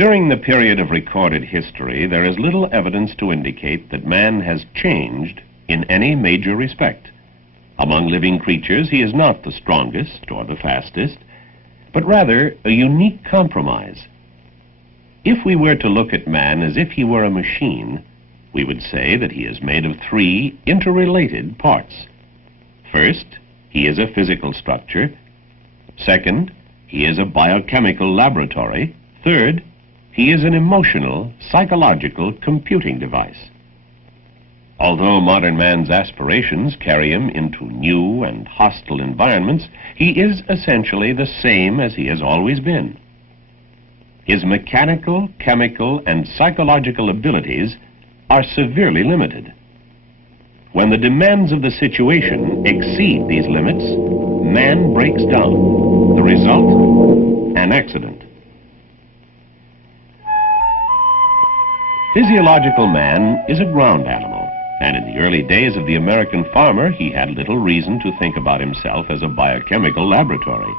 During the period of recorded history, there is little evidence to indicate that man has changed in any major respect. Among living creatures, he is not the strongest or the fastest, but rather a unique compromise. If we were to look at man as if he were a machine, we would say that he is made of three interrelated parts. First, he is a physical structure. Second, he is a biochemical laboratory. Third, he is an emotional, psychological computing device. Although modern man's aspirations carry him into new and hostile environments, he is essentially the same as he has always been. His mechanical, chemical, and psychological abilities are severely limited. When the demands of the situation exceed these limits, man breaks down. The result? An accident. Physiological man is a ground animal, and in the early days of the American farmer, he had little reason to think about himself as a biochemical laboratory.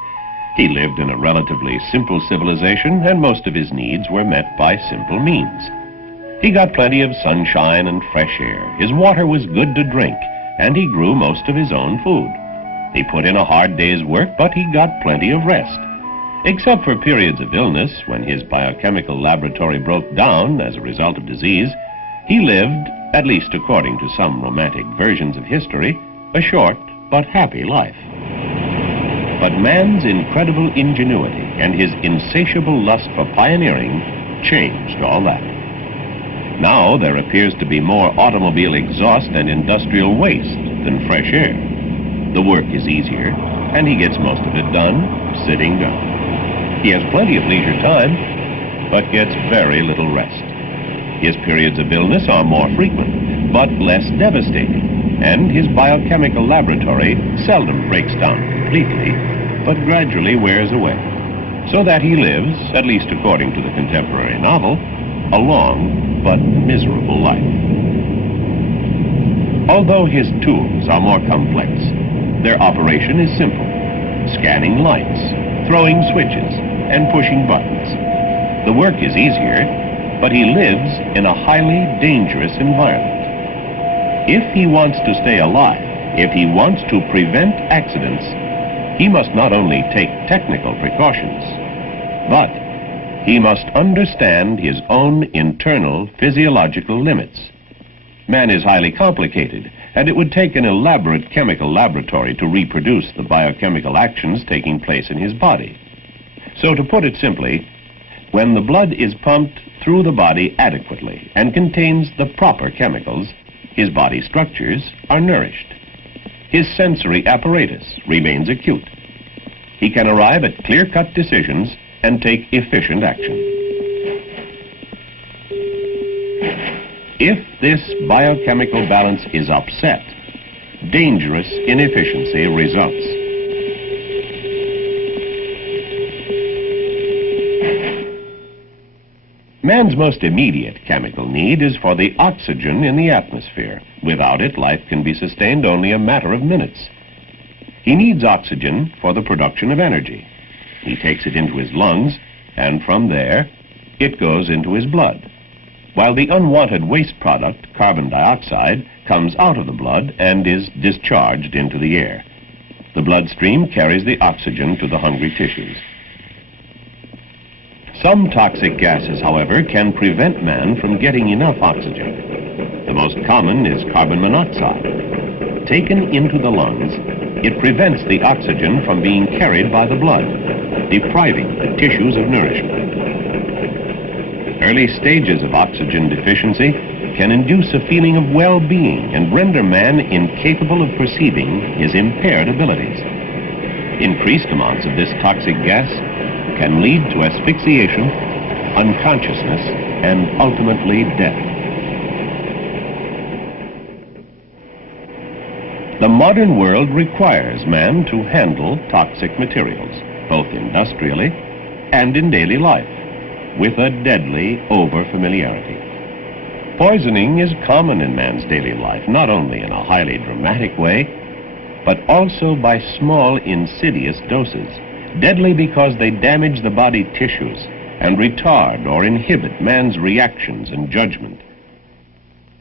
He lived in a relatively simple civilization, and most of his needs were met by simple means. He got plenty of sunshine and fresh air. His water was good to drink, and he grew most of his own food. He put in a hard day's work, but he got plenty of rest. Except for periods of illness, when his biochemical laboratory broke down as a result of disease, he lived, at least according to some romantic versions of history, a short but happy life. But man's incredible ingenuity and his insatiable lust for pioneering changed all that. Now there appears to be more automobile exhaust and industrial waste than fresh air. The work is easier, and he gets most of it done sitting down. He has plenty of leisure time, but gets very little rest. His periods of illness are more frequent, but less devastating, and his biochemical laboratory seldom breaks down completely, but gradually wears away, so that he lives, at least according to the contemporary novel, a long but miserable life. Although his tools are more complex, their operation is simple: scanning lights, throwing switches, and pushing buttons. The work is easier, but he lives in a highly dangerous environment. If he wants to stay alive, if he wants to prevent accidents, he must not only take technical precautions, but he must understand his own internal physiological limits. Man is highly complicated, and it would take an elaborate chemical laboratory to reproduce the biochemical actions taking place in his body. So to put it simply, when the blood is pumped through the body adequately and contains the proper chemicals, his body structures are nourished. His sensory apparatus remains acute. He can arrive at clear-cut decisions and take efficient action. If this biochemical balance is upset, dangerous inefficiency results. Man's most immediate chemical need is for the oxygen in the atmosphere. Without it, life can be sustained only a matter of minutes. He needs oxygen for the production of energy. He takes it into his lungs, and from there, it goes into his blood, while the unwanted waste product, carbon dioxide, comes out of the blood and is discharged into the air. The bloodstream carries the oxygen to the hungry tissues. Some toxic gases, however, can prevent man from getting enough oxygen. The most common is carbon monoxide. Taken into the lungs, it prevents the oxygen from being carried by the blood, depriving the tissues of nourishment. Early stages of oxygen deficiency can induce a feeling of well-being and render man incapable of perceiving his impaired abilities. Increased amounts of this toxic gas can lead to asphyxiation, unconsciousness, and ultimately death. The modern world requires man to handle toxic materials, both industrially and in daily life, with a deadly over-familiarity. Poisoning is common in man's daily life, not only in a highly dramatic way, but also by small, insidious doses, deadly because they damage the body tissues and retard or inhibit man's reactions and judgment.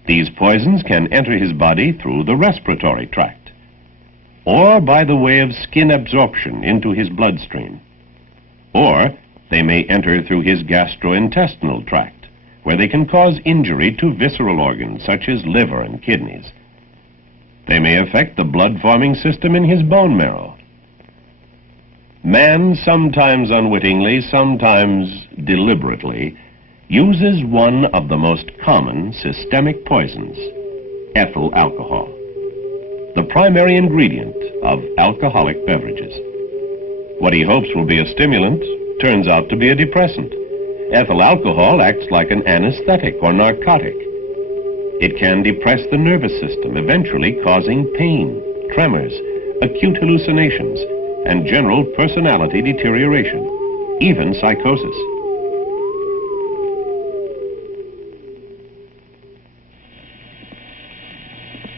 These poisons can enter his body through the respiratory tract, or by the way of skin absorption into his bloodstream, or they may enter through his gastrointestinal tract, where they can cause injury to visceral organs such as liver and kidneys. They may affect the blood-forming system in his bone marrow. Man, sometimes unwittingly, sometimes deliberately, uses one of the most common systemic poisons, ethyl alcohol, the primary ingredient of alcoholic beverages. What he hopes will be a stimulant turns out to be a depressant. Ethyl alcohol acts like an anesthetic or narcotic. It can depress the nervous system, eventually causing pain, tremors, acute hallucinations, and general personality deterioration, even psychosis.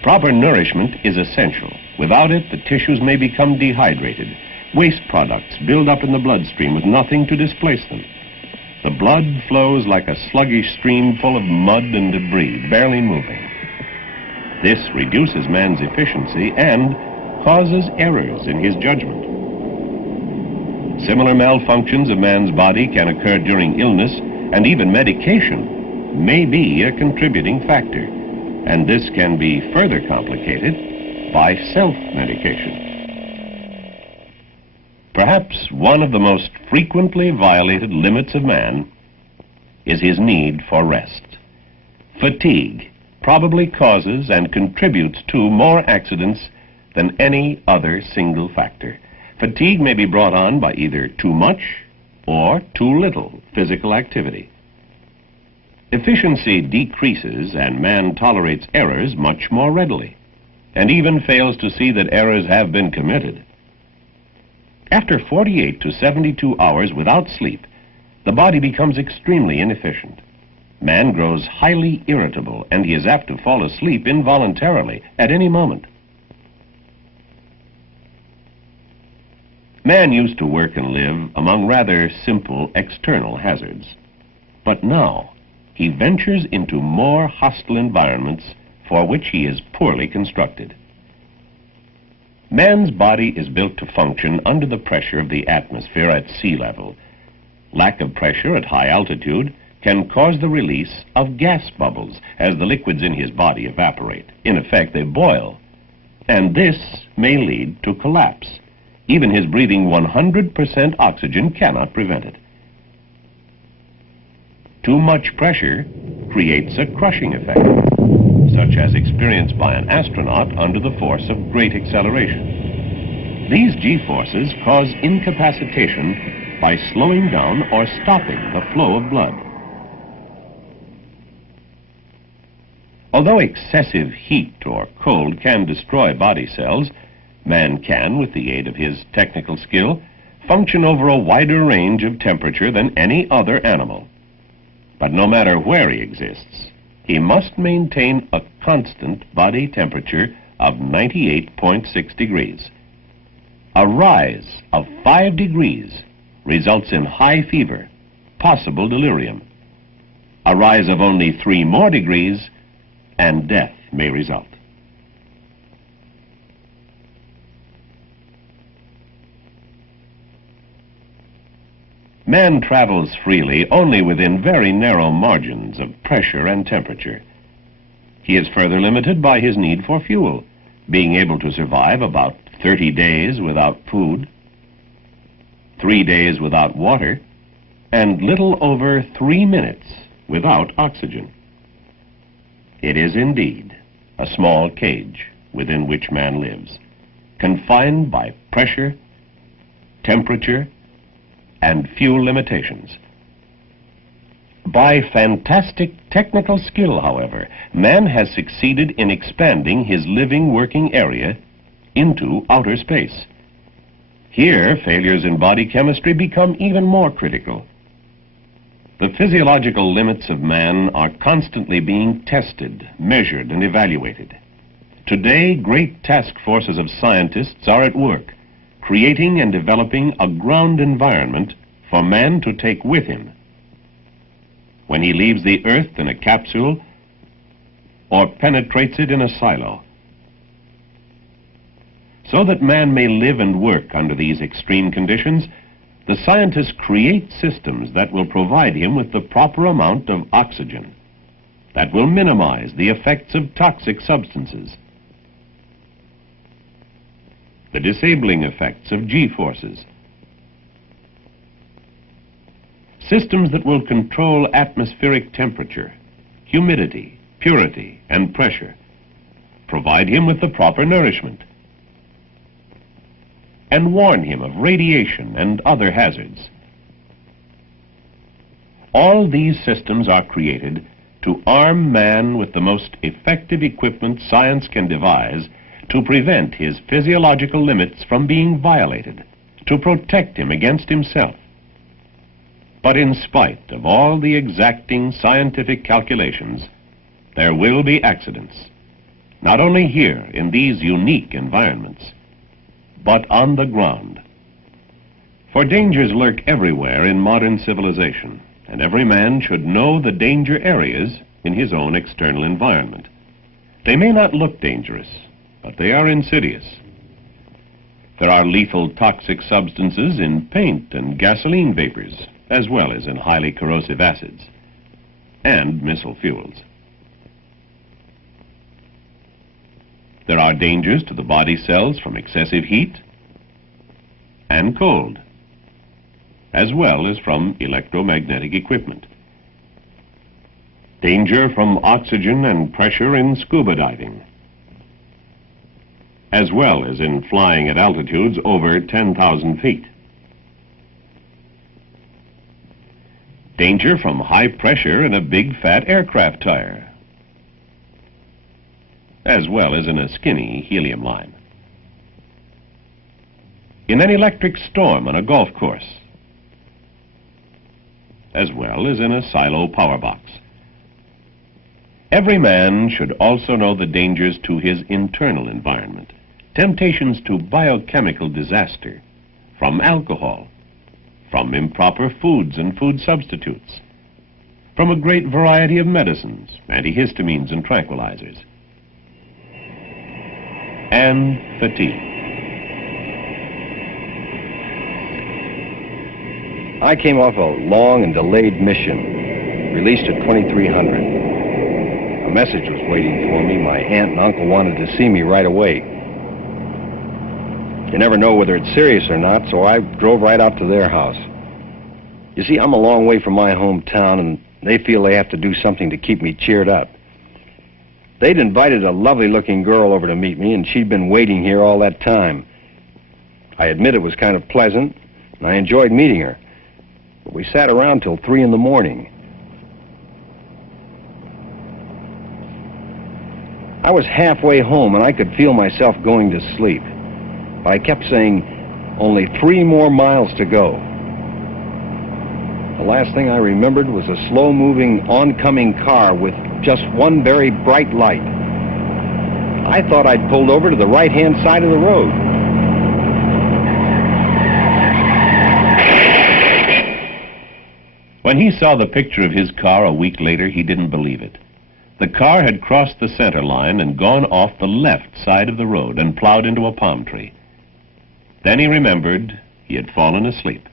Proper nourishment is essential. Without it, the tissues may become dehydrated. Waste products build up in the bloodstream with nothing to displace them. The blood flows like a sluggish stream full of mud and debris, barely moving. This reduces man's efficiency and causes errors in his judgment. Similar malfunctions of man's body can occur during illness, and even medication may be a contributing factor. And this can be further complicated by self-medication. Perhaps one of the most frequently violated limits of man is his need for rest. Fatigue probably causes and contributes to more accidents than any other single factor. Fatigue may be brought on by either too much or too little physical activity. Efficiency decreases and man tolerates errors much more readily, and even fails to see that errors have been committed. After 48 to 72 hours without sleep, the body becomes extremely inefficient. Man grows highly irritable, and he is apt to fall asleep involuntarily at any moment. Man used to work and live among rather simple external hazards, but now he ventures into more hostile environments for which he is poorly constructed. Man's body is built to function under the pressure of the atmosphere at sea level. Lack of pressure at high altitude can cause the release of gas bubbles as the liquids in his body evaporate. In effect, they boil, and this may lead to collapse. Even his breathing 100% oxygen cannot prevent it. Too much pressure creates a crushing effect, such as experienced by an astronaut under the force of great acceleration. These G-forces cause incapacitation by slowing down or stopping the flow of blood. Although excessive heat or cold can destroy body cells, man can, with the aid of his technical skill, function over a wider range of temperature than any other animal. But no matter where he exists, he must maintain a constant body temperature of 98.6 degrees. A rise of 5 degrees results in high fever, possible delirium. A rise of only 3 more degrees, and death may result. Man travels freely only within very narrow margins of pressure and temperature. He is further limited by his need for fuel, being able to survive about 30 days without food, 3 days without water, and little over 3 minutes without oxygen. It is indeed a small cage within which man lives, confined by pressure, temperature, and fuel limitations. By fantastic technical skill, however, man has succeeded in expanding his living working area into outer space. Here, failures in body chemistry become even more critical. The physiological limits of man are constantly being tested, measured, and evaluated. Today, great task forces of scientists are at work, creating and developing a ground environment for man to take with him when he leaves the Earth in a capsule or penetrates it in a silo. So that man may live and work under these extreme conditions, the scientists create systems that will provide him with the proper amount of oxygen, that will minimize the effects of toxic substances, the disabling effects of G-forces, systems that will control atmospheric temperature, humidity, purity, and pressure, provide him with the proper nourishment, and warn him of radiation and other hazards. All these systems are created to arm man with the most effective equipment science can devise to prevent his physiological limits from being violated, to protect him against himself. But in spite of all the exacting scientific calculations, there will be accidents, not only here in these unique environments, but on the ground. For dangers lurk everywhere in modern civilization, and every man should know the danger areas in his own external environment. They may not look dangerous, but they are insidious. There are lethal toxic substances in paint and gasoline vapors, as well as in highly corrosive acids and missile fuels. There are dangers to the body cells from excessive heat and cold, as well as from electromagnetic equipment. Danger from oxygen and pressure in scuba diving, as well as in flying at altitudes over 10,000 feet. Danger from high pressure in a big fat aircraft tire, as well as in a skinny helium line. In an electric storm on a golf course, as well as in a silo power box. Every man should also know the dangers to his internal environment, temptations to biochemical disaster, from alcohol, from improper foods and food substitutes, from a great variety of medicines, antihistamines and tranquilizers, and fatigue. I came off a long and delayed mission, released at 2300. A message was waiting for me. My aunt and uncle wanted to see me right away. You never know whether it's serious or not, so I drove right out to their house. You see, I'm a long way from my hometown, and they feel they have to do something to keep me cheered up. They'd invited a lovely-looking girl over to meet me, and she'd been waiting here all that time. I admit it was kind of pleasant, and I enjoyed meeting her. But we sat around till 3 in the morning. I was halfway home, and I could feel myself going to sleep. But I kept saying, only 3 more miles to go. The last thing I remembered was a slow-moving, oncoming car with just one very bright light. I thought I'd pulled over to the right-hand side of the road. When he saw the picture of his car a week later, he didn't believe it. The car had crossed the center line and gone off the left side of the road and plowed into a palm tree. Then he remembered he had fallen asleep.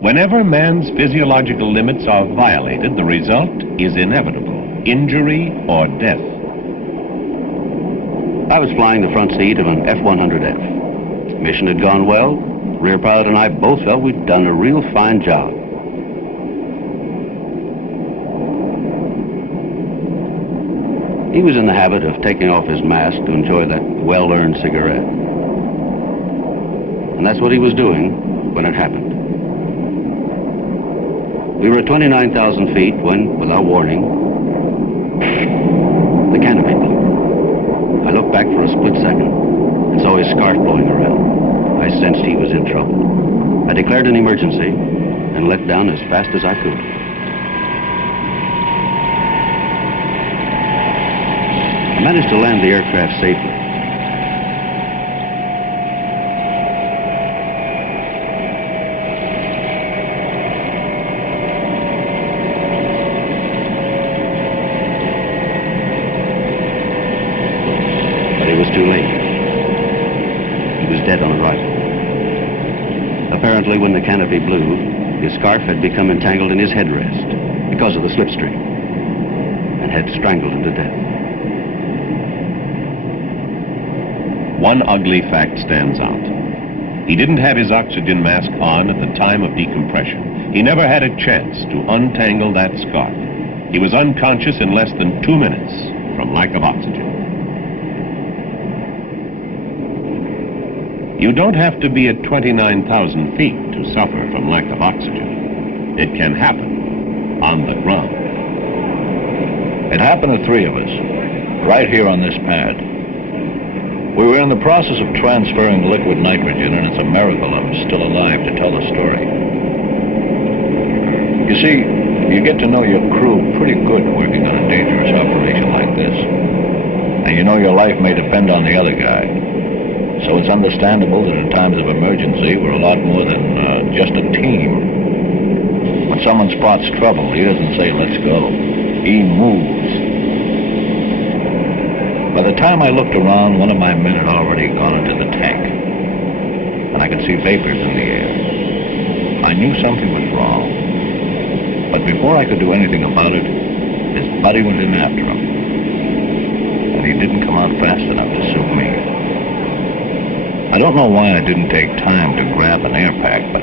Whenever man's physiological limits are violated, the result is inevitable: injury or death. I was flying the front seat of an F-100F. Mission had gone well. Rear pilot and I both felt we'd done a real fine job. He was in the habit of taking off his mask to enjoy that well-earned cigarette. And that's what he was doing when it happened. We were at 29,000 feet when, without warning, the canopy blew. I looked back for a split second and saw his scarf blowing around. I sensed he was in trouble. I declared an emergency and let down as fast as I could. I managed to land the aircraft safely. was dead on arrival. Apparently, when the canopy blew, his scarf had become entangled in his headrest because of the slipstream and had strangled him to death. One ugly fact stands out. He didn't have his oxygen mask on at the time of decompression. He never had a chance to untangle that scarf. He was unconscious in less than 2 minutes from lack of oxygen. You don't have to be at 29,000 feet to suffer from lack of oxygen. It can happen on the ground. It happened to three of us, right here on this pad. We were in the process of transferring liquid nitrogen, and it's a miracle I'm still alive to tell the story. You see, you get to know your crew pretty good working on a dangerous operation like this. And you know your life may depend on the other guy. So it's understandable that in times of emergency, we're a lot more than just a team. When someone spots trouble, he doesn't say, "Let's go." He moves. By the time I looked around, one of my men had already gone into the tank, and I could see vapors in the air. I knew something was wrong, but before I could do anything about it, his buddy went in after him, and he didn't come out fast enough to suit me. I don't know why I didn't take time to grab an air pack, but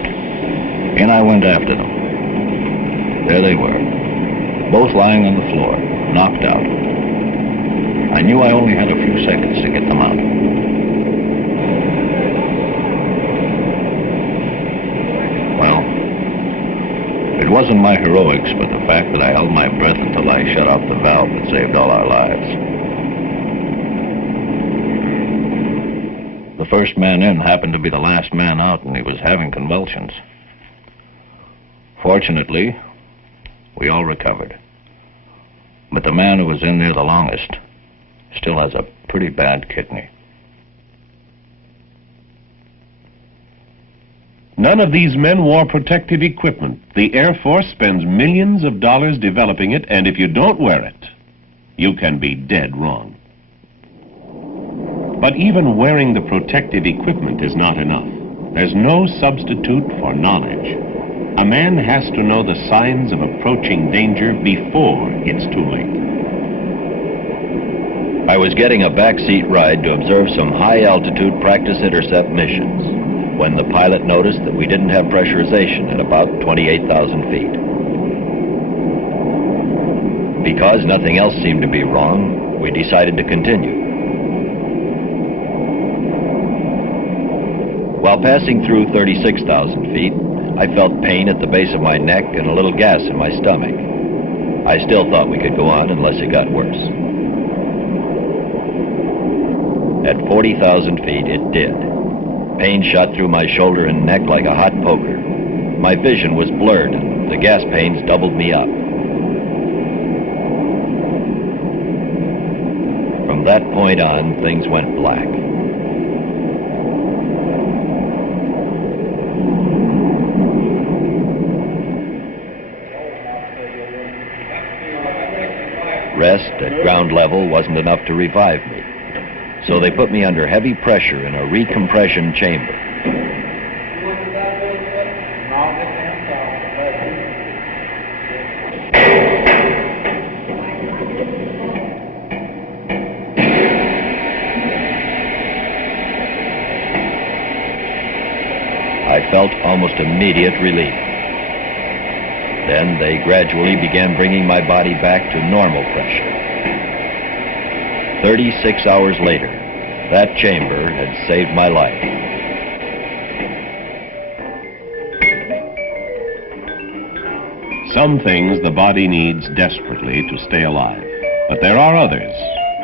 in I went after them. There they were, both lying on the floor, knocked out. I knew I only had a few seconds to get them out. Well, it wasn't my heroics, but the fact that I held my breath until I shut off the valve that saved all our lives. The first man in happened to be the last man out, and he was having convulsions. Fortunately, we all recovered. But the man who was in there the longest still has a pretty bad kidney. None of these men wore protective equipment. The Air Force spends millions of dollars developing it, and if you don't wear it, you can be dead wrong. But even wearing the protective equipment is not enough. There's no substitute for knowledge. A man has to know the signs of approaching danger before it's too late. I was getting a backseat ride to observe some high-altitude practice intercept missions when the pilot noticed that we didn't have pressurization at about 28,000 feet. Because nothing else seemed to be wrong, we decided to continue. While passing through 36,000 feet, I felt pain at the base of my neck and a little gas in my stomach. I still thought we could go on unless it got worse. At 40,000 feet, it did. Pain shot through my shoulder and neck like a hot poker. My vision was blurred, and the gas pains doubled me up. From that point on, things went black. Rest at ground level wasn't enough to revive me. So they put me under heavy pressure in a recompression chamber. I felt almost immediate relief. Then they gradually began bringing my body back to normal pressure. 36 hours later, that chamber had saved my life. Some things the body needs desperately to stay alive, but there are others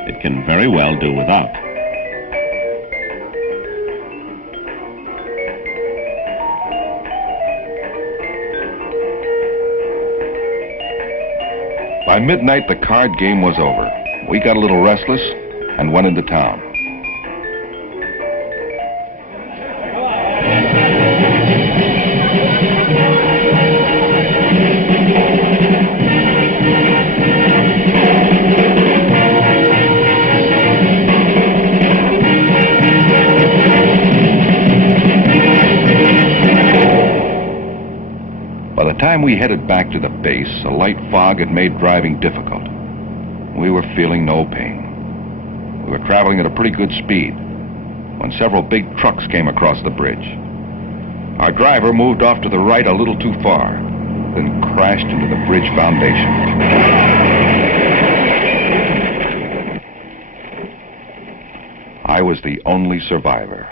it can very well do without. By midnight, the card game was over. We got a little restless and went into town. time we headed back to the base, a light fog had made driving difficult. We were feeling no pain. We were traveling at a pretty good speed when several big trucks came across the bridge. Our driver moved off to the right a little too far, then crashed into the bridge foundation. I was the only survivor.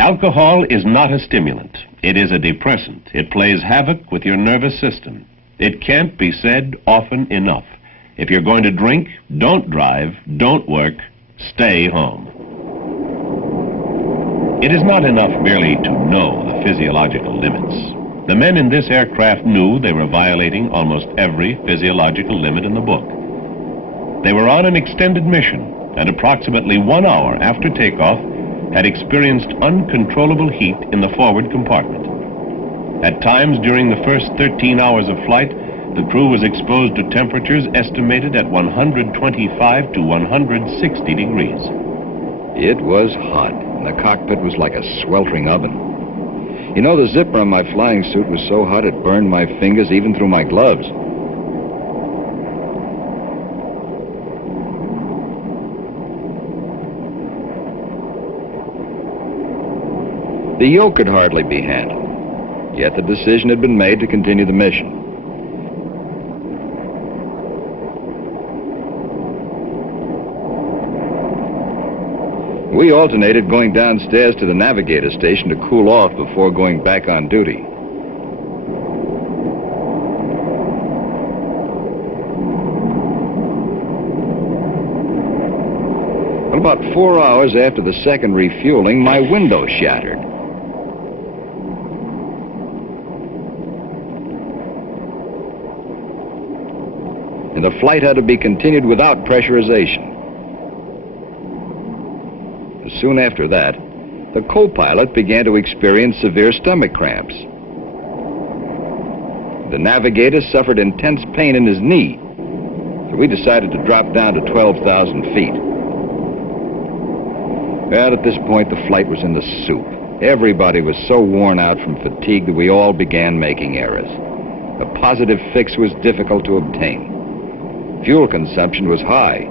Alcohol is not a stimulant. It is a depressant. It plays havoc with your nervous system. It can't be said often enough. If you're going to drink, don't drive, don't work, stay home. It is not enough merely to know the physiological limits. The men in this aircraft knew they were violating almost every physiological limit in the book. They were on an extended mission, and approximately 1 hour after takeoff, had experienced uncontrollable heat in the forward compartment. At times during the first 13 hours of flight, the crew was exposed to temperatures estimated at 125 to 160 degrees. It was hot, and the cockpit was like a sweltering oven. You know, the zipper on my flying suit was so hot it burned my fingers even through my gloves. The yoke could hardly be handled, yet the decision had been made to continue the mission. We alternated going downstairs to the navigator station to cool off before going back on duty. But about 4 hours after the second refueling, my window shattered. And the flight had to be continued without pressurization. Soon after that, the co-pilot began to experience severe stomach cramps. The navigator suffered intense pain in his knee, so we decided to drop down to 12,000 feet. Well, at this point, the flight was in the soup. Everybody was so worn out from fatigue that we all began making errors. A positive fix was difficult to obtain. Fuel consumption was high,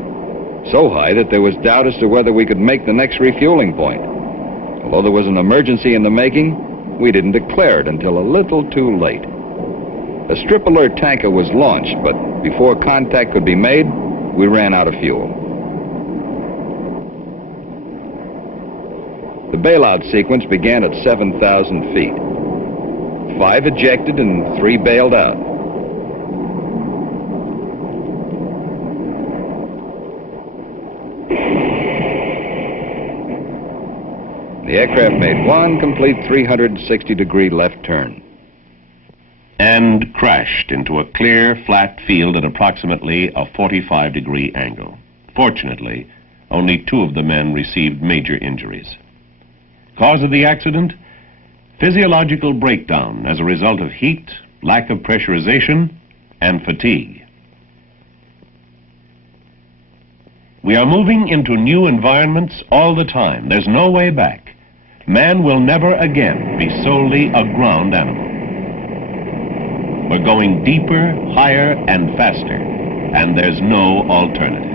so high that there was doubt as to whether we could make the next refueling point. Although there was an emergency in the making, we didn't declare it until a little too late. A strip alert tanker was launched, but before contact could be made, we ran out of fuel. The bailout sequence began at 7,000 feet. 5 ejected and 3 bailed out. The aircraft made one complete 360-degree left turn. And crashed into a clear, flat field at approximately a 45-degree angle. Fortunately, only 2 of the men received major injuries. Cause of the accident? Physiological breakdown as a result of heat, lack of pressurization, and fatigue. We are moving into new environments all the time. There's no way back. Man will never again be solely a ground animal. We're going deeper, higher, and faster, and there's no alternative.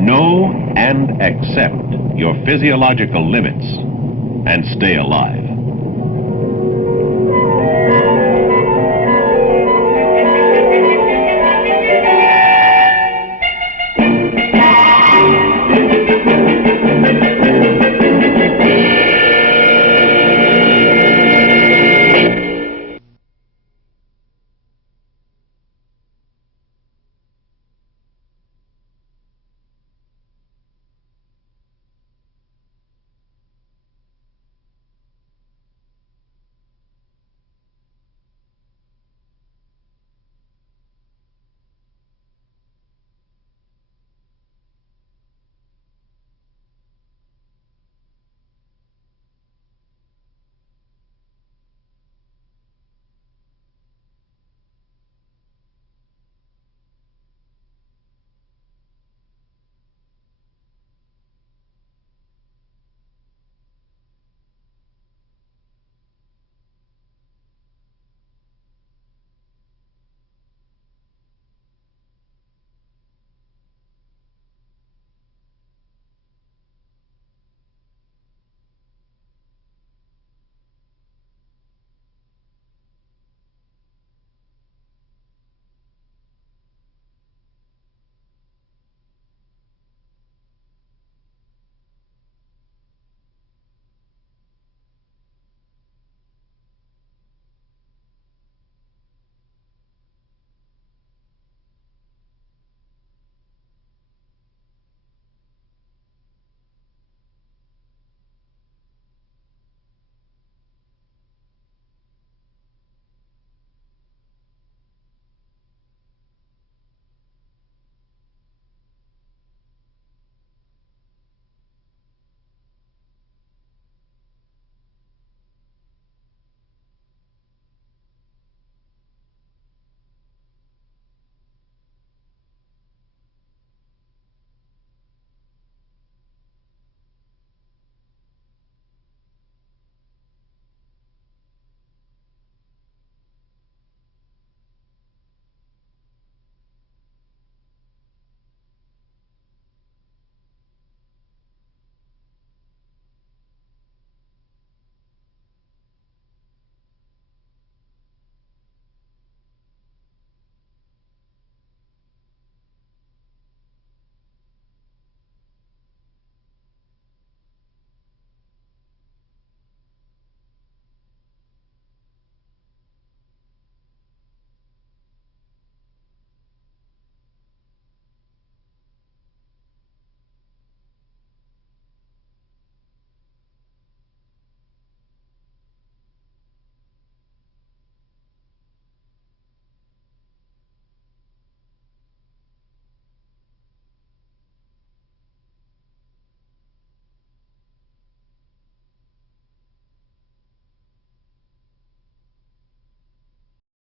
Know and accept your physiological limits and stay alive.